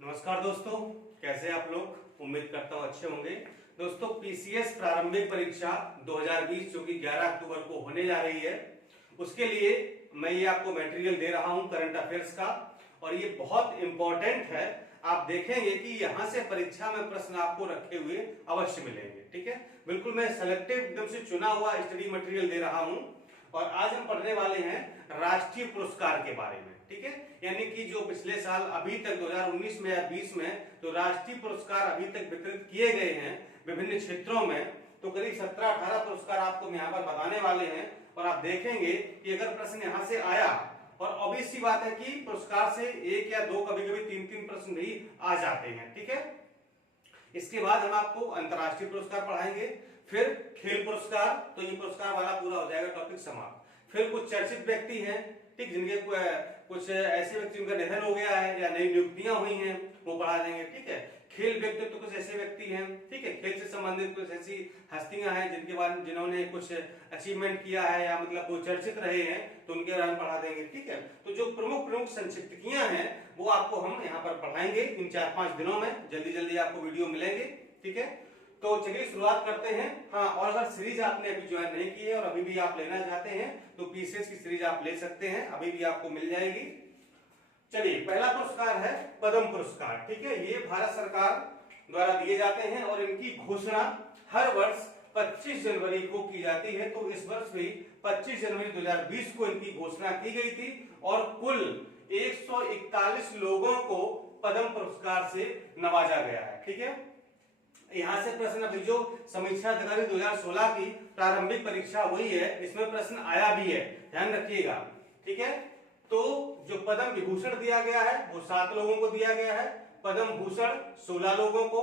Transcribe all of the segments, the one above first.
नमस्कार दोस्तों, कैसे आप लोग। उम्मीद करता हूँ अच्छे होंगे। दोस्तों, पीसीएस प्रारंभिक परीक्षा 2020 जो कि 11 अक्टूबर को होने जा रही है, उसके लिए मैं ये आपको मटेरियल दे रहा हूँ करंट अफेयर्स का, और ये बहुत इंपॉर्टेंट है। आप देखेंगे कि यहाँ से परीक्षा में प्रश्न आपको रखे हुए अवश्य मिलेंगे। ठीक है, बिल्कुल मैं सेलेक्टिव एकदम से चुना हुआ स्टडी मटेरियल दे रहा हूँ। और आज हम पढ़ने वाले हैं राष्ट्रीय पुरस्कार के बारे में। ठीक है, यानी कि जो पिछले साल अभी तक 2019 में या 20 में जो राष्ट्रीय पुरस्कार अभी तक वितरित किए गए हैं विभिन्न क्षेत्रों में, तो करीब 17-18 पुरस्कार आपको यहाँ पर बताने वाले हैं। और आप देखेंगे कि अगर प्रश्न यहाँ से आया, और ऑब्वियस सी बात है कि पुरस्कार से एक या दो, कभी कभी 3-3 प्रश्न भी आ जाते हैं। ठीक है, इसके बाद हम आपको अंतर्राष्ट्रीय पुरस्कार पढ़ाएंगे, फिर खेल पुरस्कार, तो ये पुरस्कार वाला पूरा हो जाएगा टॉपिक समाप्त। फिर कुछ चर्चित व्यक्ति हैं, ठीक, जिनके कुछ ऐसे व्यक्ति जिनका निधन हो गया है या नई नियुक्तियां हुई हैं, वो पढ़ा देंगे। ठीक है, खेल व्यक्तित्व तो कुछ ऐसे व्यक्ति हैं, ठीक है, खेल से संबंधित कुछ ऐसी हस्तियां हैं जिनके बारे जिन्होंने कुछ अचीवमेंट किया है या मतलब वो चर्चित रहे हैं, तो उनके बारे में पढ़ा देंगे। ठीक है, तो जो प्रमुख प्रमुख संक्षिप्तकियां हैं वो आपको हम यहाँ पर पढ़ाएंगे इन 4-5 दिनों में। जल्दी जल्दी आपको वीडियो मिलेंगे। ठीक है, तो चलिए शुरुआत करते हैं। हाँ, और अगर सीरीज आपने अभी ज्वाइन नहीं की है और अभी भी आप लेना चाहते हैं तो पीसीएस की सीरीज आप ले सकते हैं, अभी भी आपको मिल जाएगी। चलिए, पहला पुरस्कार है पद्म पुरस्कार। ठीक है, ये भारत सरकार द्वारा दिए जाते हैं और इनकी घोषणा हर वर्ष 25 जनवरी को की जाती है। तो इस वर्ष भी 25 जनवरी 2020 को इनकी घोषणा की गई थी और कुल 141 लोगों को पद्म पुरस्कार से नवाजा गया है। ठीक है, यहां से प्रश्न अभी जो समीक्षा अधिकारी 2016 की प्रारंभिक परीक्षा हुई है, इसमें प्रश्न आया भी है, ध्यान रखिएगा। ठीक है, तो जो पद्म विभूषण दिया गया है वो 7 लोगों को दिया गया है, पद्म भूषण 16 लोगों को,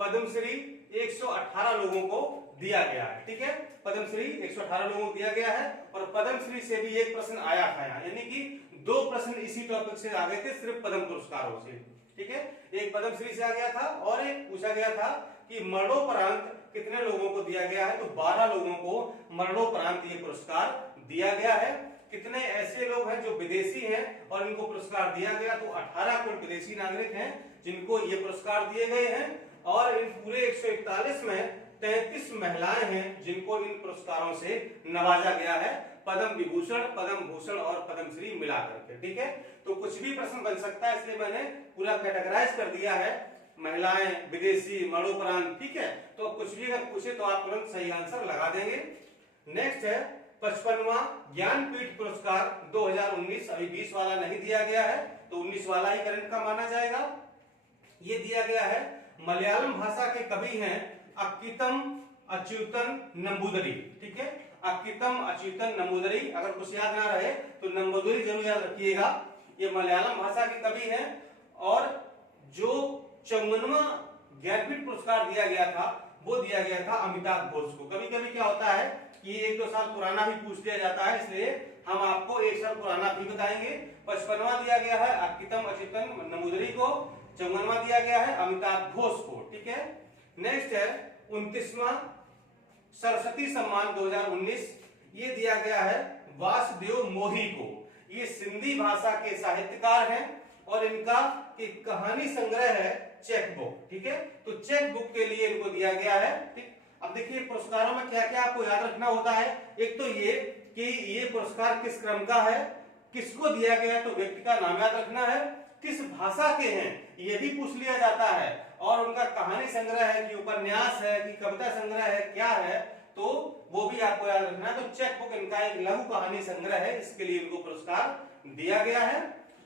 पद्मश्री 118 लोगों को दिया गया है। ठीक है, पद्मश्री 118 लोगों को दिया गया है और पद्मश्री से भी एक प्रश्न आया था यहाँ, यानी कि 2 प्रश्न इसी टॉपिक से आ गए थे सिर्फ पद्म पुरस्कारों से। ठीक है, एक पद्मश्री से आ गया था और एक पूछा गया था कि मरणोपरांत कितने लोगों को दिया गया है, तो 12 लोगों को मरणोपरांत ये पुरस्कार दिया गया है। कितने ऐसे लोग हैं जो विदेशी हैं और इनको पुरस्कार दिया गया, तो 18 कुल विदेशी नागरिक हैं जिनको ये पुरस्कार दिए गए हैं। और इन पूरे 141 में 33 महिलाएं हैं जिनको इन पुरस्कारों से नवाजा गया है, पद्म विभूषण, पद्म भूषण और पद्मश्री मिलाकर के। ठीक है, तो कुछ भी प्रश्न बन सकता है, इसलिए मैंने पूरा कैटेगराइज कर दिया है, महिलाएं, विदेशी, मरणोपरांत। ठीक है, तो कुछ भी अगर पूछे तो आप तुरंत सही आंसर लगा देंगे। नेक्स्ट है 55वां ज्ञानपीठ पुरस्कार 2019, अभी 20 वाला नहीं दिया गया है तो 19 वाला ही करंट का माना जाएगा। ये दिया गया है, मलयालम भाषा के कवि हैं अक्कीतम अच्युतन नंबूदरी। ठीक है, अक्कीतम अच्युतन नंबूदरी, अगर कुछ याद ना रहे तो नंबूदरी जरूर याद रखिएगा। ये मलयालम भाषा के कवि हैं और जो 54वां ज्ञानपीठ पुरस्कार दिया गया था वो दिया गया था अमिताभ घोष को। कभी कभी क्या होता है कि 1-2 साल पुराना भी पूछ लिया जाता है, इसलिए हम आपको 1 साल पुराना भी बताएंगे। 55वां दिया गया है अक्कीतम अच्युतन नंबूदरी को, 54वां दिया गया है अमिताभ घोष को। ठीक है, नेक्स्ट है 29वां सरस्वती सम्मान 2019, ये दिया गया है वासुदेव मोही को। ये सिंधी भाषा के साहित्यकार हैं और इनका एक कहानी संग्रह है चेकबुक। ठीक है, तो चेकबुक के लिए इनको दिया गया है। ठीक, अब देखिए पुरस्कारों में क्या क्या आपको याद रखना होता है। एक तो ये कि ये पुरस्कार किस क्रम का है, किसको दिया गया है, तो व्यक्ति का नाम याद रखना है, किस भाषा के हैं ये भी पूछ लिया जाता है, और उनका कहानी संग्रह है कि उपन्यास है कि कविता संग्रह है, क्या है, तो वो भी आपको याद रखना है। तो चेकबुक इनका एक लघु कहानी संग्रह है, इसके लिए इनको पुरस्कार दिया गया है।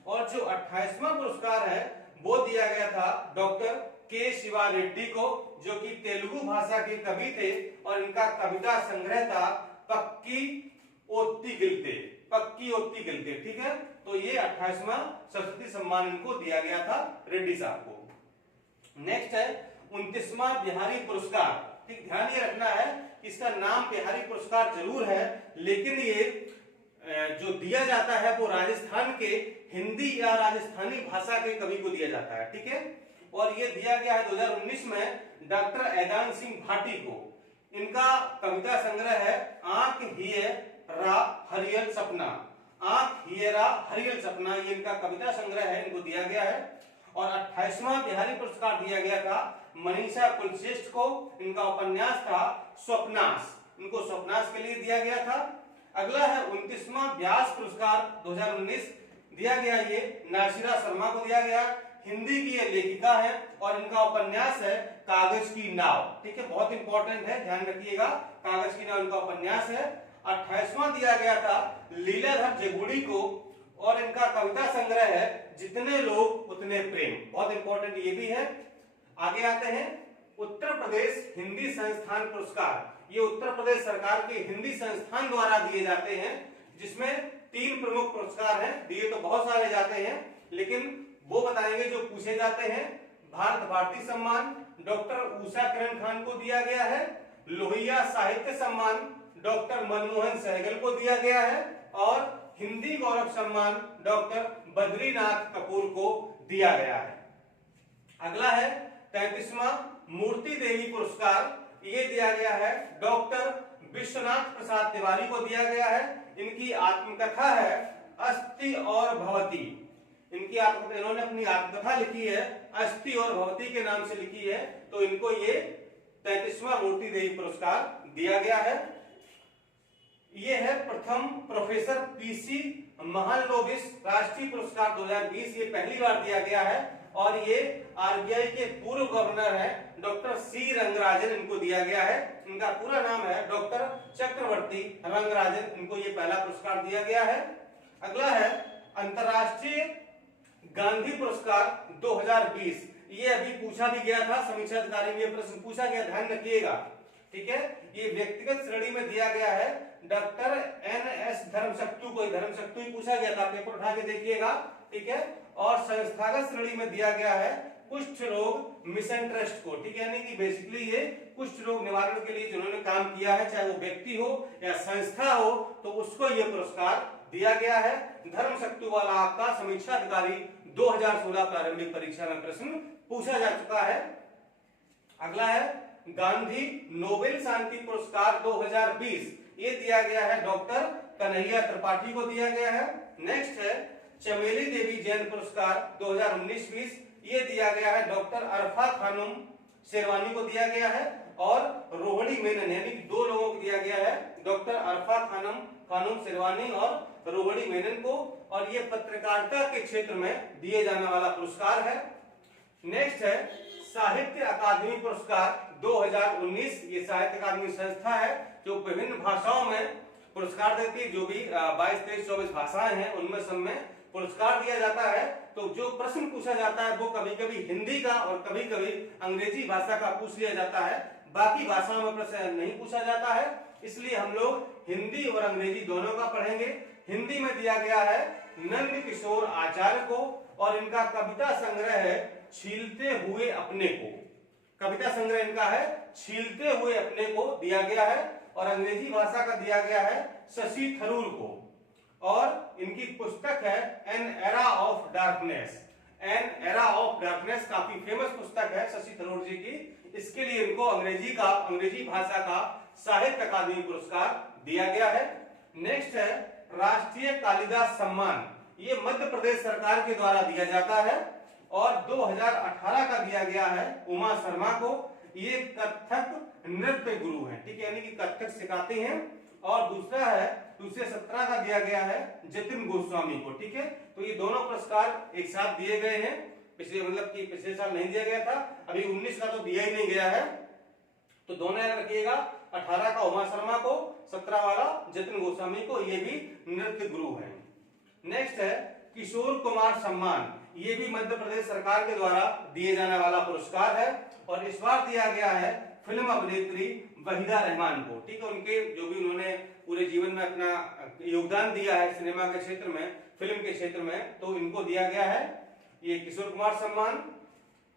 और जो 28वां पुरस्कार है वो दिया गया था डॉक्टर के शिवा रेड्डी को, जो कि तेलुगु भाषा के कवि थे और इनका कविता संग्रह था पक्की ओत्ती गिलते, पक्की ओत्ती गिलते। ठीक है, तो ये 28वां सरस्वती सम्मान इनको दिया गया था रेड्डी साहब को। नेक्स्ट है 29वां बिहारी पुरस्कार। ठीक, ध्यान ये रखना है कि इसका नाम बिहारी पुरस्कार जरूर है, लेकिन ये जो दिया जाता है वो राजस्थान के हिंदी या राजस्थानी भाषा के कवि को दिया जाता है। ठीक है, और ये दिया गया है 2019 में डॉक्टर ऐदान सिंह भाटी को। इनका कविता संग्रह है आंख हिये रा हरियल सपना, आंख हिये रा हरियल सपना, ये इनका कविता संग्रह है, इनको दिया गया है। और 28वां बिहारी पुरस्कार दिया गया था मनीषा कुलश्रेष्ठ को। इनका उपन्यास था स्वप्नाश, इनको स्वप्नाश के लिए दिया गया था। अगला है 29वां व्यास पुरस्कार 2019 दिया गया, ये नासिरा शर्मा को दिया गया। हिंदी की ये लेखिका है और इनका उपन्यास है कागज की नाव। ठीक है, बहुत इंपॉर्टेंट है, ध्यान रखिएगा, कागज की नाव इनका उपन्यास है। 28वां दिया गया था लीलाधर जगुड़ी को और इनका कविता संग्रह है जितने लोग उतने प्रेम, बहुत इंपॉर्टेंट ये भी है। आगे आते हैं उत्तर प्रदेश हिंदी संस्थान पुरस्कार। ये उत्तर प्रदेश सरकार के हिंदी संस्थान द्वारा दिए जाते हैं, जिसमें 3 प्रमुख पुरस्कार हैं। दिए तो बहुत सारे जाते हैं, लेकिन वो बताएंगे जो पूछे जाते हैं। भारत भारती सम्मान डॉक्टर उषा किरण खान को दिया गया है। लोहिया साहित्य सम्मान डॉक्टर मनमोहन सहगल को दिया गया है और हिंदी गौरव सम्मान डॉक्टर बद्रीनाथ कपूर को दिया गया है। अगला है 33वां मूर्ति देवी पुरस्कार, ये दिया गया है डॉक्टर विश्वनाथ प्रसाद तिवारी को दिया गया है। इनकी आत्मकथा है अस्ति और भवती। इनकी आत्मकथा, इन्होंने अपनी आत्मकथा लिखी है, अस्ति और भवती के नाम से लिखी है, तो इनको ये 33वां मूर्ति देवी पुरस्कार दिया गया है। ये है प्रथम प्रोफेसर पीसी महालनोबिस राष्ट्रीय पुरस्कार 2020, ये पहली बार दिया गया है और ये आरबीआई के पूर्व गवर्नर है डॉक्टर सी रंगराजन, इनको दिया गया है। इनका पूरा नाम है डॉक्टर चक्रवर्ती रंगराजन, इनको ये पहला पुरस्कार दिया गया है। अगला है अंतरराष्ट्रीय गांधी पुरस्कार 2020, ये अभी पूछा भी गया था, समीक्षा अधिकारी में ये प्रश्न पूछा गया, ध्यान रखिएगा। ठीक है, ये व्यक्तिगत श्रेणी में दिया गया है डॉक्टर NS धर्मशक्तु को, धर्मशक्तु ही पूछा गया था, पेपर उठा के देखिएगा। ठीक है, और संस्थागत श्रेणी में दिया गया है कुष्ठ रोग मिशन ट्रस्ट को। ठीक है, यानी कि बेसिकली ये कुष्ठ रोग निवारण के लिए जिन्होंने काम किया है, चाहे वो व्यक्ति हो या संस्था हो, तो उसको ये पुरस्कार दिया गया है। धर्मशक्तु वाला आपका समीक्षा अधिकारी 2016 प्रारंभिक परीक्षा में प्रश्न पूछा जा चुका है। अगला है गांधी नोबेल शांति पुरस्कार 2020, ये दिया गया है डॉक्टर कन्हैया त्रिपाठी को दिया गया है। नेक्स्ट है चमेली देवी जैन पुरस्कार 2019-20, ये दिया गया है डॉक्टर अरफा खानम शेरवानी को दिया गया है और रोहिणी मेनन, यानी 2 लोगों को दिया गया है, डॉक्टर अरफा खानम शेरवानी और रोहिणी मेनन को, और ये पत्रकारिता के क्षेत्र में दिए जाने वाला पुरस्कार है। नेक्स्ट है साहित्य अकादमी पुरस्कार 2019, ये साहित्य अकादमी संस्था है जो विभिन्न भाषाओं में पुरस्कार देती है, जो भी 22, 23, 24 भाषाएं हैं उनमें सब में पुरस्कार दिया जाता है। तो जो प्रश्न पूछा जाता है वो कभी कभी हिंदी का और कभी कभी अंग्रेजी भाषा का पूछ लिया जाता है, बाकी भाषाओं में प्रश्न नहीं पूछा जाता है, इसलिए हम लोग हिंदी और अंग्रेजी दोनों का पढ़ेंगे। हिंदी में दिया गया है नंद किशोर आचार्य को और इनका कविता संग्रह है छीलते हुए अपने को। कविता संग्रह इनका है छीलते हुए अपने को दिया गया है और अंग्रेजी भाषा का दिया गया है शशि थरूर को, और इनकी पुस्तक है an era of darkness. An era of darkness काफी फेमस पुस्तक है शशि थरूर जी की, इसके लिए इनको अंग्रेजी भाषा का साहित्य अकादमी पुरस्कार दिया गया है। नेक्स्ट है राष्ट्रीय कालिदास सम्मान, ये मध्य प्रदेश सरकार के द्वारा दिया जाता है और 2018 का दिया गया है उमा शर्मा को। ये कथक नृत्य गुरु हैं, ठीक है, यानी कि कथक सिखाते हैं। और दूसरा है दूसरे 17 का दिया गया है जतिन गोस्वामी को। ठीक है, तो ये दोनों पुरस्कार एक साथ दिए गए हैं, पिछले साल नहीं दिया गया था, अभी 19 का तो दिया ही नहीं गया है, तो दोनों याद रखिएगा, 18 का उमा शर्मा को, 17 वाला जतिन गोस्वामी को, ये भी नृत्य गुरु हैं। नेक्स्ट है किशोर कुमार सम्मान, ये भी मध्य प्रदेश सरकार के द्वारा दिए जाने वाला पुरस्कार है और इस बार दिया गया है फिल्म अभिनेत्री वहीदा रहमान को। ठीक है, उनके जो भी उन्होंने पूरे जीवन में अपना योगदान दिया है सिनेमा के क्षेत्र में, फिल्म के क्षेत्र में, तो इनको दिया गया है ये किशोर कुमार सम्मान।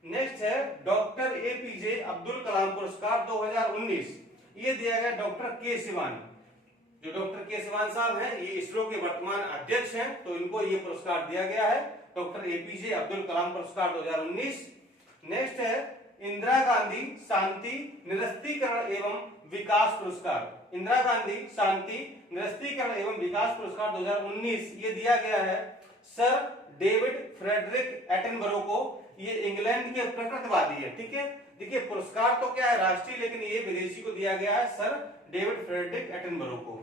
नेक्स्ट है डॉक्टर APJ अब्दुल कलाम पुरस्कार 2019, ये दिया गया डॉक्टर के सिवान। जो डॉक्टर के सिवान साहब हैं ये इसरो के वर्तमान अध्यक्ष हैं, तो इनको ये पुरस्कार दिया गया है डॉक्टर APJ अब्दुल कलाम पुरस्कार 2019। नेक्स्ट है इंदिरा गांधी शांति निरस्तीकरण एवं विकास पुरस्कार। इंदिरा गांधी शांति निरस्तीकरण एवं विकास पुरस्कार 2019, ये दिया गया है सर डेविड फ्रेडरिक एटनबरो को। ये इंग्लैंड के प्रकृतवादी है, ठीक है। देखिए पुरस्कार तो क्या है राष्ट्रीय, लेकिन ये विदेशी को दिया गया है, सर डेविड फ्रेडरिक एटनबरो को।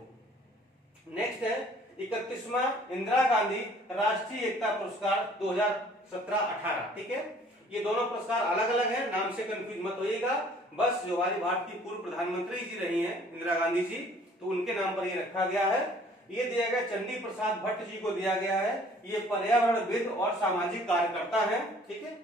नेक्स्ट है 31वां इंदिरा गांधी राष्ट्रीय एकता पुरस्कार 2017-18, ठीक है। ये दोनों पुरस्कार अलग अलग हैं, नाम से कंफ्यूज मत होइएगा। बस जो हमारी भारत की पूर्व प्रधानमंत्री जी रही हैं इंदिरा गांधी जी, तो उनके नाम पर ये रखा गया है। ये दिया गया चंडी प्रसाद भट्ट जी को दिया गया है, ये पर्यावरणविद और सामाजिक कार्यकर्ता हैं, ठीक है।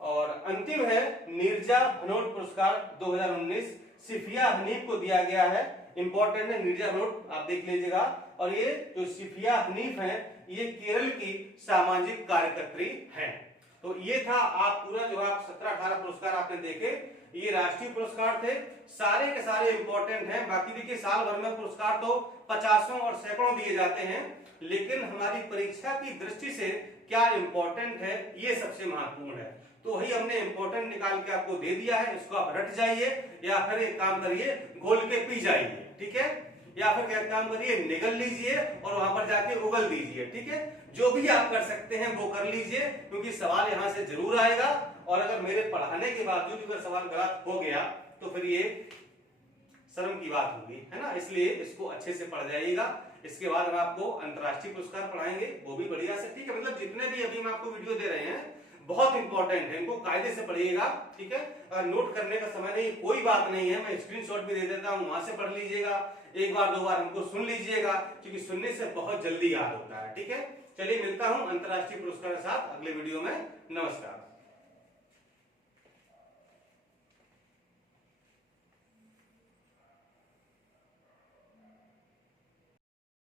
और अंतिम है नीरजा भनोट पुरस्कार 2019 सिफिया हनीफ को दिया गया है। इंपॉर्टेंट है नीरजा भनोट, आप देख लीजिएगा। और ये जो सिफिया हनीफ है ये केरल की सामाजिक कार्यकर्त्री हैं। तो ये था आप पूरा जो आप 17-18 पुरस्कार आपने देखे, ये राष्ट्रीय पुरस्कार थे, सारे के सारे इंपॉर्टेंट हैं। बाकी देखिए साल भर में पुरस्कार तो 50 और सैकड़ों दिए जाते हैं, लेकिन हमारी परीक्षा की दृष्टि से क्या इंपॉर्टेंट है ये सबसे महत्वपूर्ण है। तो वही हमने इंपॉर्टेंट निकाल के आपको दे दिया है, इसको आप रट जाइए या फिर एक काम करिए घोल के पी जाइए, ठीक है। या फिर क्या काम करिए निगल लीजिए और वहां पर जाके उगल दीजिए, ठीक है। जो भी आप कर सकते हैं वो कर लीजिए, क्योंकि सवाल यहां से जरूर आएगा। और अगर मेरे पढ़ाने के बावजूद अगर सवाल गलत हो गया तो फिर ये शर्म की बात होगी, है ना। इसलिए इसको अच्छे से पढ़ जाइएगा। इसके बाद हम आपको अंतर्राष्ट्रीय पुरस्कार पढ़ाएंगे, वो भी बढ़िया से, ठीक है। मतलब जितने भी अभी हम आपको वीडियो दे रहे हैं बहुत इंपॉर्टेंट है, इनको कायदे से पढ़िएगा, ठीक है। नोट करने का समय नहीं, कोई बात नहीं है, मैं स्क्रीनशॉट भी दे देता हूं, वहां से पढ़ लीजिएगा। एक बार 2 बार हमको सुन लीजिएगा, क्योंकि सुनने से बहुत जल्दी याद होता है, ठीक है। चलिए मिलता हूं अंतर्राष्ट्रीय पुरस्कार के साथ अगले वीडियो में। नमस्कार।